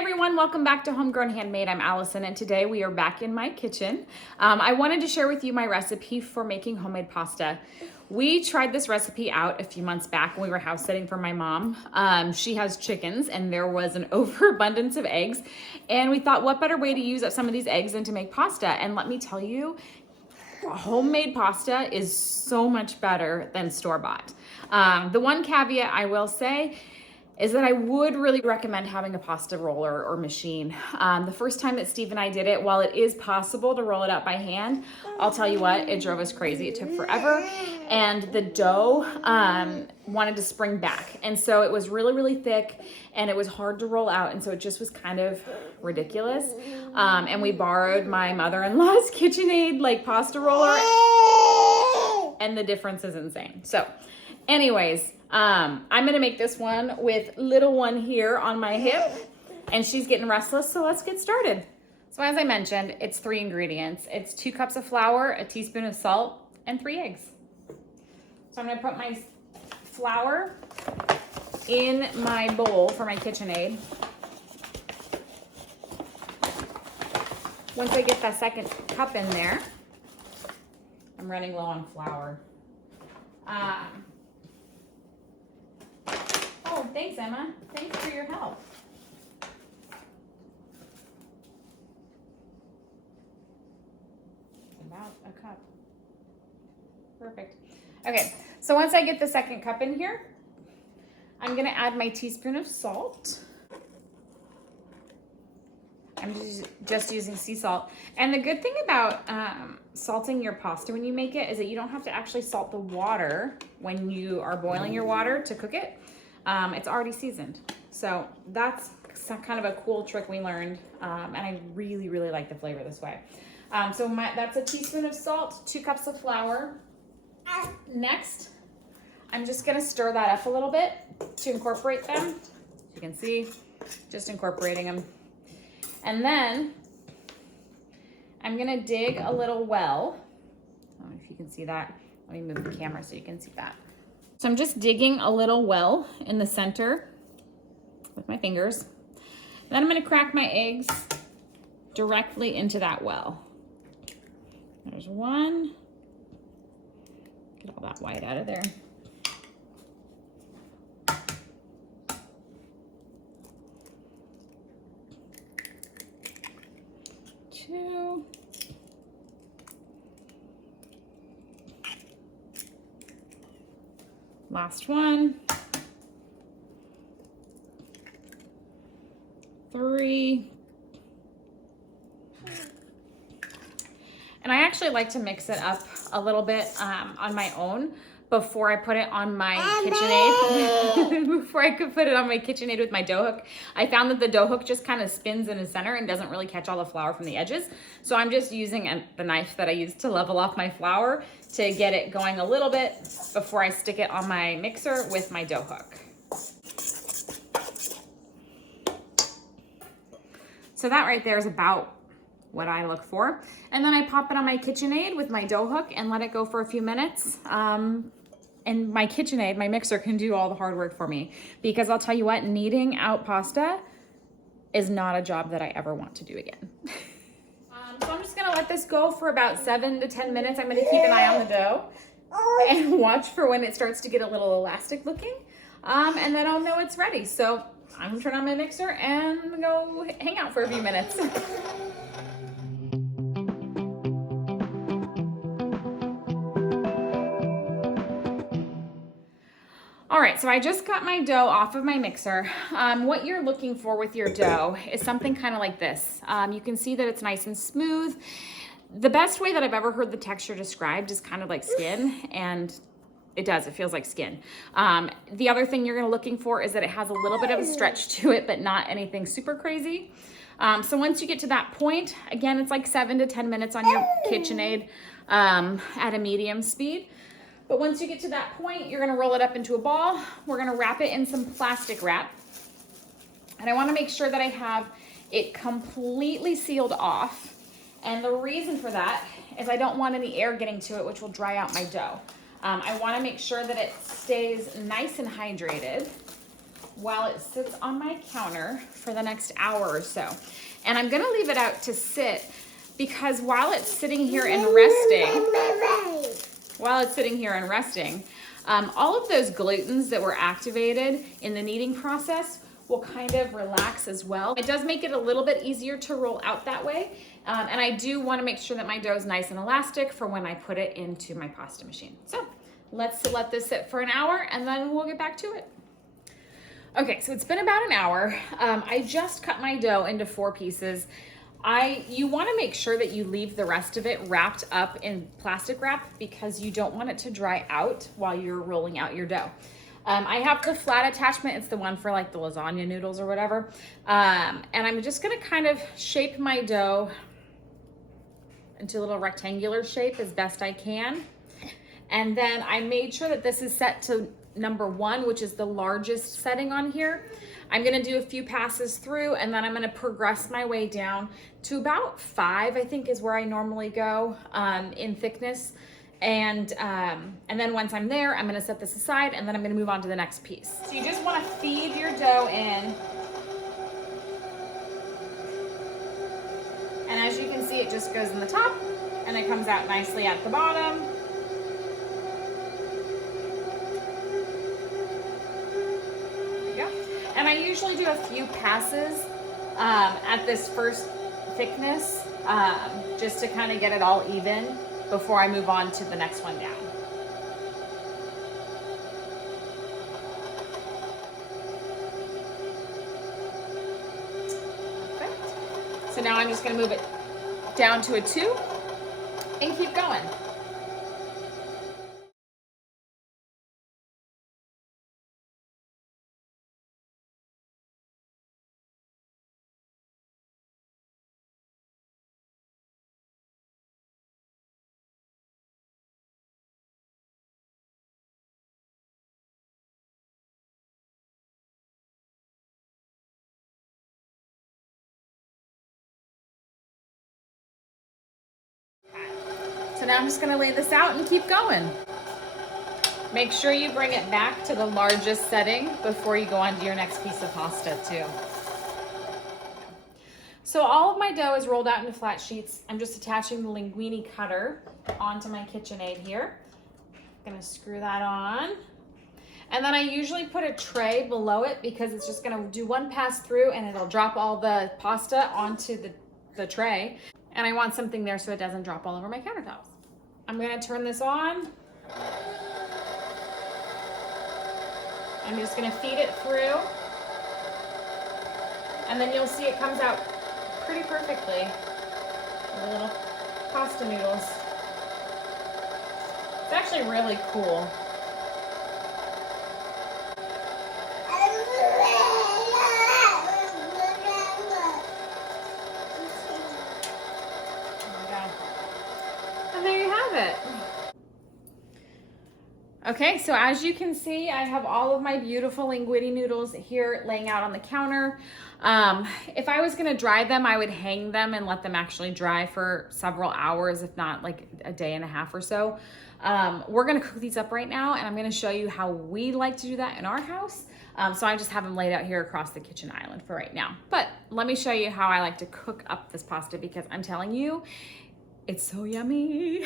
everyone, welcome back to Homegrown Handmade. I'm Allison and today we are back in my kitchen. I wanted to share with you my recipe for making homemade pasta. We tried this recipe out a few months back when we were house sitting for my mom. She has chickens and there was an overabundance of eggs, and we thought what better way to use up some of these eggs than to make pasta. And let me tell you, homemade pasta is so much better than store-bought. The one caveat I will say is that I would really recommend having a pasta roller or machine. The first time that Steve and I did it, while it is possible to roll it out by hand, I'll tell you what, it drove us crazy. It took forever, and the dough wanted to spring back. And so it was really, really thick, and it was hard to roll out, and so it just was kind of ridiculous. And we borrowed my mother-in-law's KitchenAid like pasta roller, and the difference is insane. So anyways, I'm gonna make this one with little one here on my hip, and she's getting restless, so let's get started. So as I mentioned, it's 3 ingredients. It's 2 cups of flour, a teaspoon of salt, and 3 eggs. So I'm gonna put my flour in my bowl for my KitchenAid. Once I get that second cup in there, I'm running low on flour. Oh, thanks, Emma. Thanks for your help. About a cup. Perfect. Okay, so once I get the second cup in here, I'm gonna add my teaspoon of salt. I'm just using sea salt. And the good thing about salting your pasta when you make it is that you don't have to actually salt the water when you are boiling your water to cook it. It's already seasoned. So that's kind of a cool trick we learned, and I really, really like the flavor this way. So that's a teaspoon of salt, 2 cups of flour. Next, I'm just gonna stir that up a little bit to incorporate them. As you can see, just incorporating them. And then I'm gonna dig a little well. I don't know if you can see that. Let me move the camera so you can see that. So I'm just digging a little well in the center with my fingers. Then I'm gonna crack my eggs directly into that well. There's one. Get all that white out of there. 2. Last one. 3. And I actually like to mix it up a little bit on my own before I put it on my KitchenAid. Before I could put it on my KitchenAid with my dough hook. I found that the dough hook just kind of spins in the center and doesn't really catch all the flour from the edges. So I'm just using the knife that I use to level off my flour to get it going a little bit before I stick it on my mixer with my dough hook. So that right there is about what I look for. And then I pop it on my KitchenAid with my dough hook and let it go for a few minutes. And my KitchenAid, my mixer, can do all the hard work for me, because I'll tell you what, kneading out pasta is not a job that I ever want to do again. So I'm just gonna let this go for about 7 to 10 minutes. I'm gonna keep an eye on the dough and watch for when it starts to get a little elastic looking. And then I'll know it's ready. So I'm gonna turn on my mixer and go hang out for a few minutes. All right, so I just got my dough off of my mixer. What you're looking for with your dough is something kind of like this. You can see that it's nice and smooth. The best way that I've ever heard the texture described is kind of like skin, and it does, it feels like skin. The other thing you're looking for is that it has a little bit of a stretch to it, but not anything super crazy. So once you get to that point, again, it's like 7 to 10 minutes on your KitchenAid at a medium speed. But once you get to that point, you're gonna roll it up into a ball. We're gonna wrap it in some plastic wrap. And I wanna make sure that I have it completely sealed off. And the reason for that is I don't want any air getting to it, which will dry out my dough. I wanna make sure that it stays nice and hydrated while it sits on my counter for the next hour or so. And I'm gonna leave it out to sit because while it's sitting here and resting, all of those glutens that were activated in the kneading process will kind of relax as well. It does make it a little bit easier to roll out that way. And I do want to make sure that my dough is nice and elastic for when I put it into my pasta machine. So let's let this sit for an hour and then we'll get back to it. Okay, so it's been about an hour. I just cut my dough into 4 pieces. You want to make sure that you leave the rest of it wrapped up in plastic wrap because you don't want it to dry out while you're rolling out your dough. I have the flat attachment. It's the one for like the lasagna noodles or whatever. And I'm just gonna kind of shape my dough into a little rectangular shape as best I can. And then I made sure that this is set to number 1, which is the largest setting on here. I'm gonna do a few passes through and then I'm gonna progress my way down to about 5, I think is where I normally go in thickness. And then once I'm there, I'm gonna set this aside and then I'm gonna move on to the next piece. So you just wanna feed your dough in. And as you can see, it just goes in the top and it comes out nicely at the bottom. There you go. And I usually do a few passes at this first thickness just to kind of get it all even before I move on to the next one down. Perfect. So now I'm just gonna move it down to a 2 and keep going. So now I'm just gonna lay this out and keep going. Make sure you bring it back to the largest setting before you go on to your next piece of pasta too. So all of my dough is rolled out into flat sheets. I'm just attaching the linguine cutter onto my KitchenAid here. I'm gonna screw that on. And then I usually put a tray below it because it's just gonna do one pass through and it'll drop all the pasta onto the tray. And I want something there so it doesn't drop all over my countertops. I'm gonna turn this on. I'm just gonna feed it through. And then you'll see it comes out pretty perfectly. The little pasta noodles. It's actually really cool. Okay, so as you can see, I have all of my beautiful linguine noodles here laying out on the counter. If I was gonna dry them, I would hang them and let them actually dry for several hours, if not like a day and a half or so. We're gonna cook these up right now and I'm gonna show you how we like to do that in our house. So I just have them laid out here across the kitchen island for right now. But let me show you how I like to cook up this pasta because I'm telling you, it's so yummy.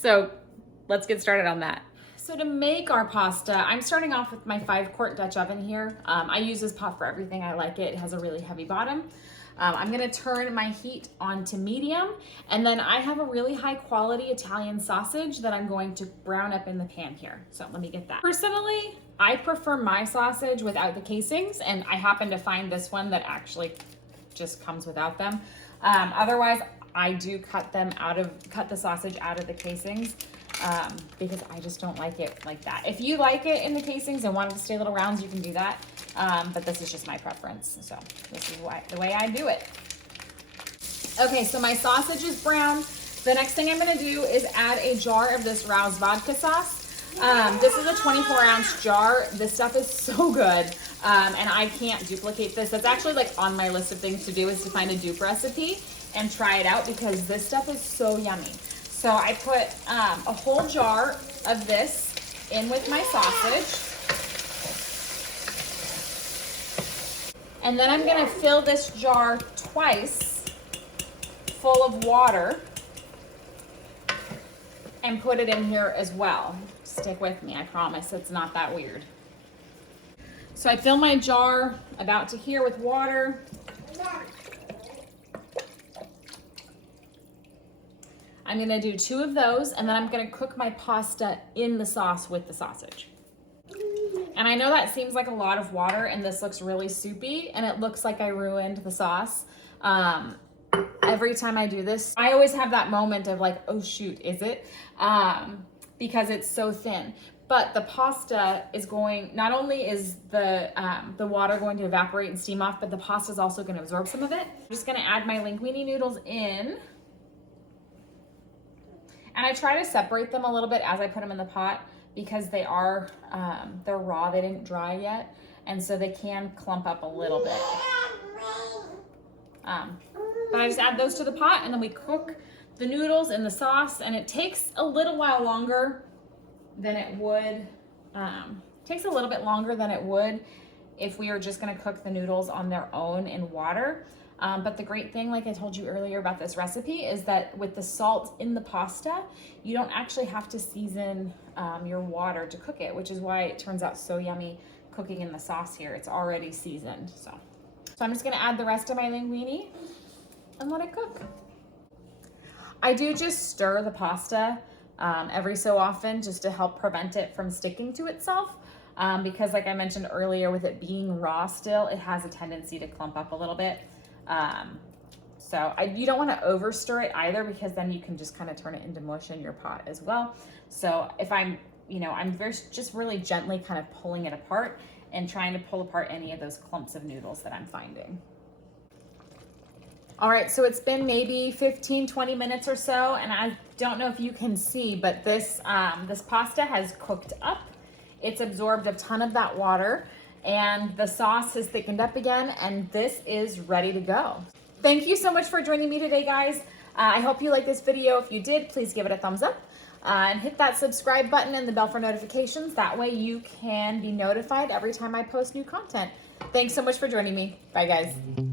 So let's get started on that. So to make our pasta, I'm starting off with my 5-quart Dutch oven here. I use this pot for everything. I like it. It has a really heavy bottom. I'm gonna turn my heat on to medium, and then I have a really high quality Italian sausage that I'm going to brown up in the pan here. So let me get that. Personally, I prefer my sausage without the casings, and I happen to find this one that actually just comes without them. Otherwise, I do cut the sausage out of the casings. Because I just don't like it like that. If you like it in the casings and want it to stay little rounds, you can do that. But this is just my preference. So this is the way I do it. Okay, so my sausage is brown. The next thing I'm gonna do is add a jar of this Rouse vodka sauce. This is a 24-ounce jar. This stuff is so good. And I can't duplicate this. That's actually like on my list of things to do is to find a dupe recipe and try it out because this stuff is so yummy. So I put a whole jar of this in with my sausage. And then I'm gonna fill this jar twice full of water and put it in here as well. Stick with me, I promise it's not that weird. So I fill my jar about to here with water. I'm gonna do 2 of those, and then I'm gonna cook my pasta in the sauce with the sausage. And I know that seems like a lot of water, and this looks really soupy, and it looks like I ruined the sauce. Every time I do this, I always have that moment of like, oh shoot, is it? Because it's so thin. But the pasta is going, not only is the water going to evaporate and steam off, but the pasta is also gonna absorb some of it. I'm just gonna add my linguine noodles in. And I try to separate them a little bit as I put them in the pot because they are, they're raw, they didn't dry yet. And so they can clump up a little bit. But I just add those to the pot and then we cook the noodles in the sauce, and it takes a little while longer than it would, takes a little bit longer than it would if we were just gonna cook the noodles on their own in water. But the great thing, like I told you earlier about this recipe, is that with the salt in the pasta, you don't actually have to season your water to cook it, which is why it turns out so yummy cooking in the sauce here. It's already seasoned. So I'm just gonna add the rest of my linguine and let it cook. I do just stir the pasta every so often just to help prevent it from sticking to itself. Because like I mentioned earlier, with it being raw still, it has a tendency to clump up a little bit. You don't want to over stir it either, because then you can just kind of turn it into mush in your pot as well. So if I'm just really gently kind of pulling it apart and trying to pull apart any of those clumps of noodles that I'm finding. All right, so it's been maybe 15, 20 minutes or so, and I don't know if you can see, but this pasta has cooked up. It's absorbed a ton of that water, and the sauce has thickened up again, and this is ready to go. Thank you so much for joining me today, guys. I hope you liked this video. If you did, please give it a thumbs up and hit that subscribe button and the bell for notifications. That way you can be notified every time I post new content. Thanks so much for joining me. Bye, guys.